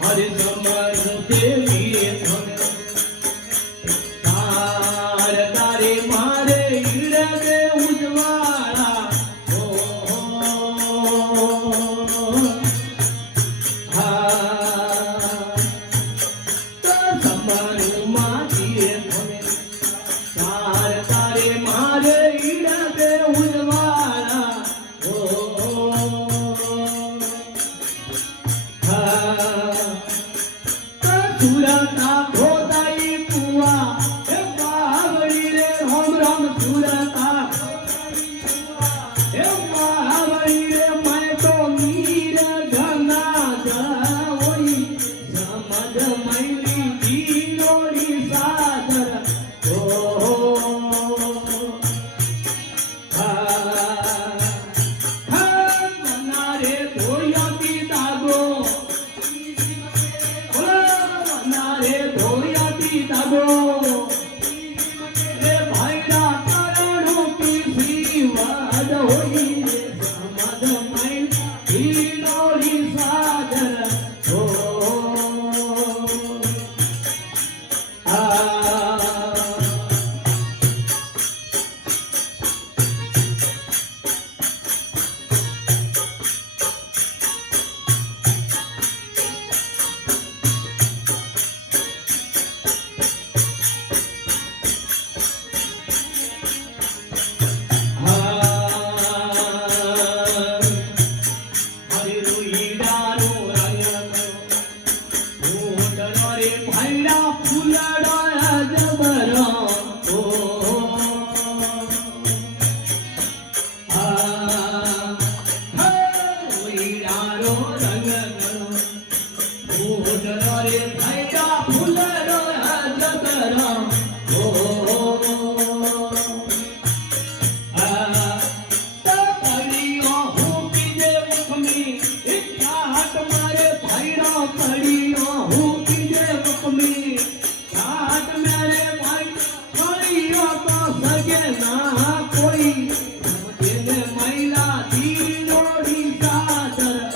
હરે summer દેવી તાર તારે મારે ઈડે ઉજવાળા સુરતા ખોદાઈ કુવા એ બાવળી રે રામ રામ સુરતા એ બાવળી રે મેં તો મીર ઘના જવોઈ સમજ મૈલી જીનોડી સાદર મનારે ધોયાતી દાગો દાગો રે ભાઈડા કરણો પીસી વાદ હોઈ સમાદ મૈ ઈનોડી સાદર હો મહિલા દી નોડી સાદર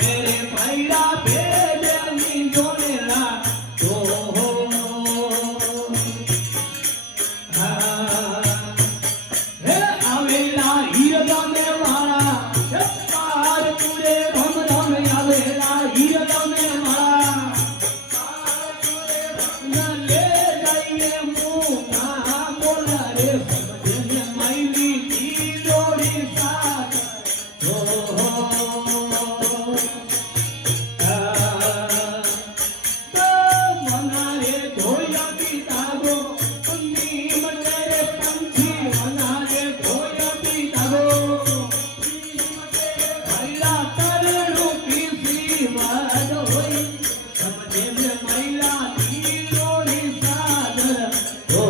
मेरे भैया भेजनी जोनेला तो हो हे आवेला हीरगामे वाला हे पार पूरे धम धम आवेला हीरगामे वाला पार पूरे धम ले जाइए मुना बोला रे समझने मायली दी जोड़ी साथ हो मनारे धोया पितागो उन्नी मटेरे पंछी मनारे धोया पितागो भैला तरनु पीसी वाद होई समझे में मैला नीलोड़ी सादर हो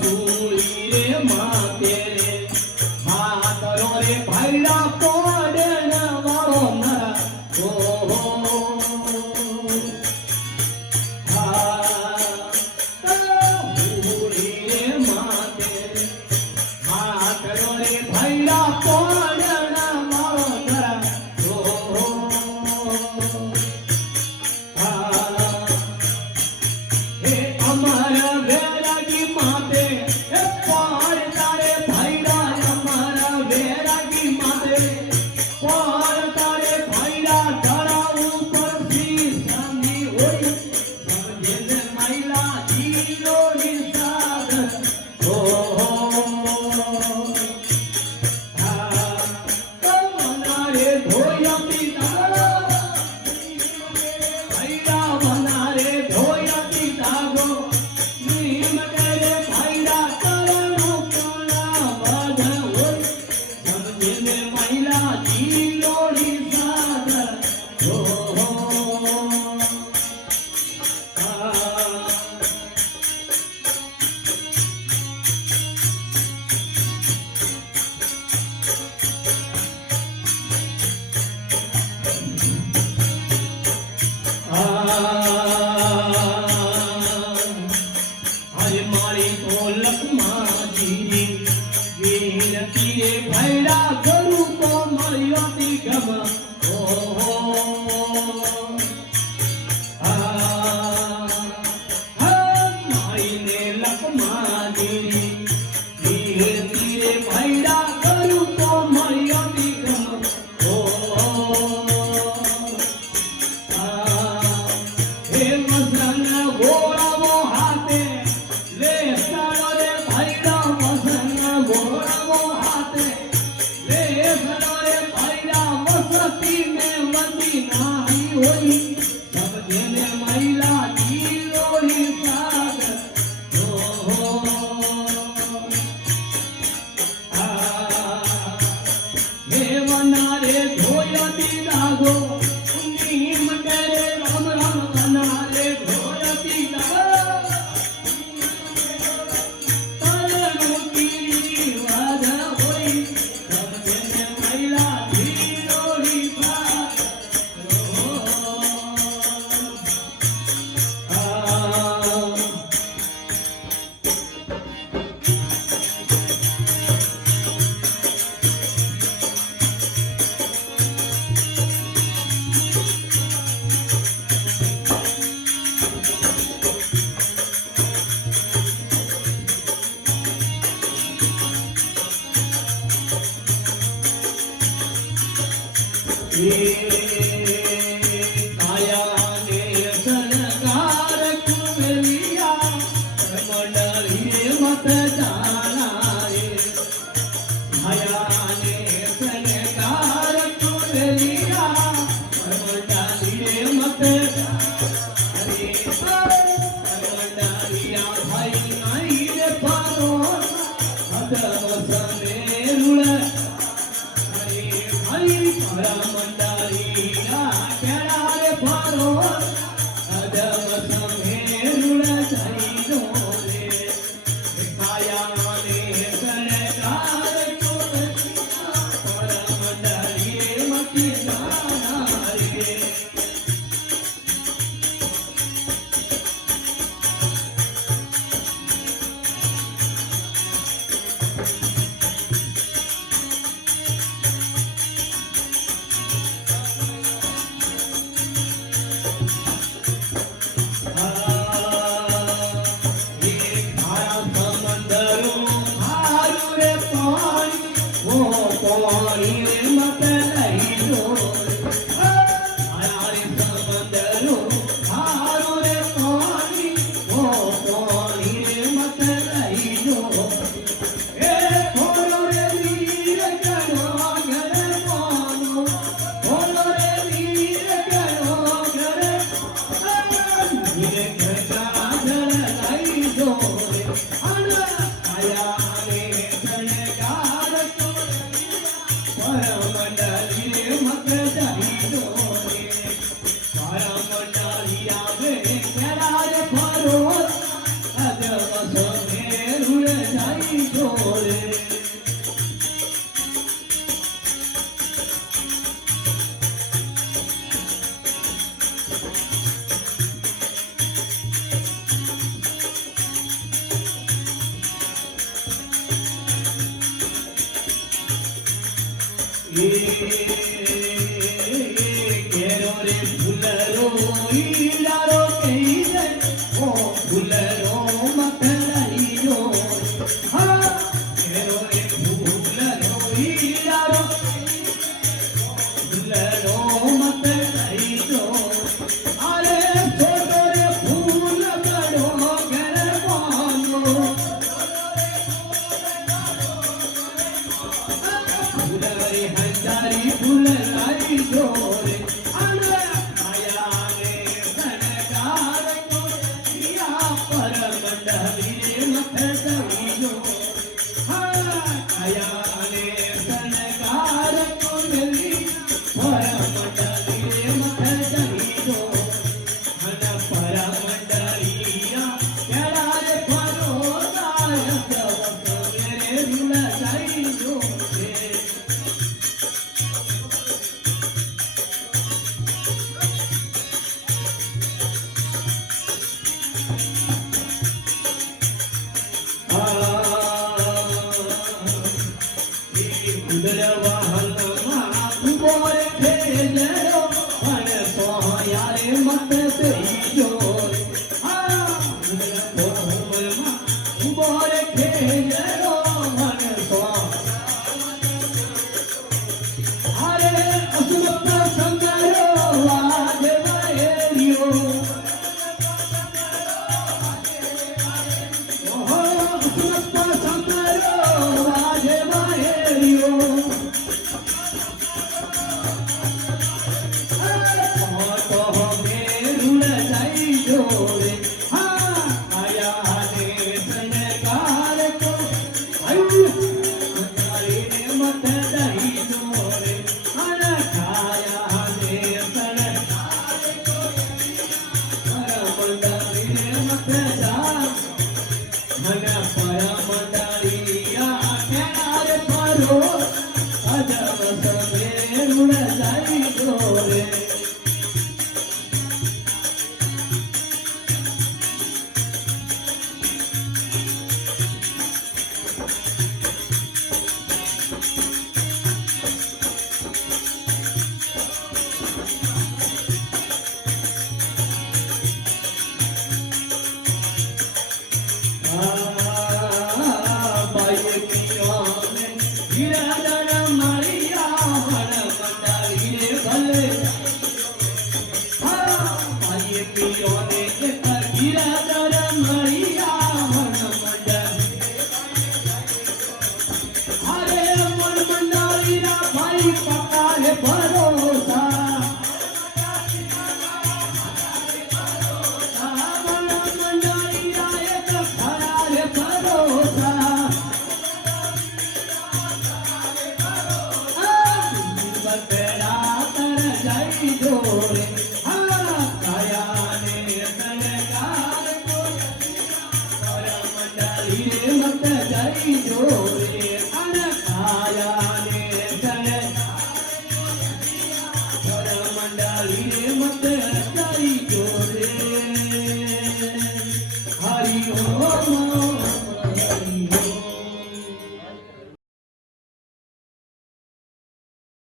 सूरी रे माते रे मातरो रे भैला पोडन वाळो नर हो सूरी रे माते रे मातरो रे भैला पोडन वाळो नर हो हे अमर वैरागी माते हे पार तारे भैरा अमर वैरागी माते पार तारे भैरा धरा ऊपर सी सामी होई समझे ने मैला जीलोड़ी सागर हो मनारे धोया पिता भैरा मनारे धोया पितागो नीम करे भैरा तरनु काला बाध होई समझे ने मैला जीलोड़ी सागर हो हरे मारी ढोलक माजी वीर तीरे भैरा गुरु को मरियती गम हो मारी ने लक माजी वीर तीरे भैरा गुरु को मरियती गम हो हे मसन घोड़ावो हाथे ले सड़ो रे भैरा मसन घोड़ावो हाथे ले सड़ो रे भैरा मस्ती में वंदी नाही होई समझे ने मैला जीलोड़ी सागर हो हे वनारे धोया दीदागो नीम करे राम राम वनारे धोया दीदागो तरनु की वाद होई समझे ने मैला जीलोड़ी सागर हो काया ने सरकार कुबेलिया मंडली मत जाना रे काया ने सरकार कुबेलिया मंडली मत अरे मंडलिया भाई नहीं रे पारो अदम सने रुड़ अरे भाई para mandariya kerare pharo adam samhe rula jai dole જોડે કેરો રે ફૂલરો ઈડારો કહીને ઓ ફૂલરો મથલઈયો હા કેરો રે ફૂલરો ઈડારો ફૂલરો મથલઈયો અરે છોટો રે ફૂલ બડો ગરબાનો ફૂલરી હંજારી ફૂલરાઈ જોરે આયાને સનગાર કોયા પર મંડલી મથદઈયો આયાને સનગાર કોલી પર મંડલી મથદઈયો હન પર મંડલિયા કેડા રે ફરો દાયક મેરે રૂલાઈ જોરે જોરે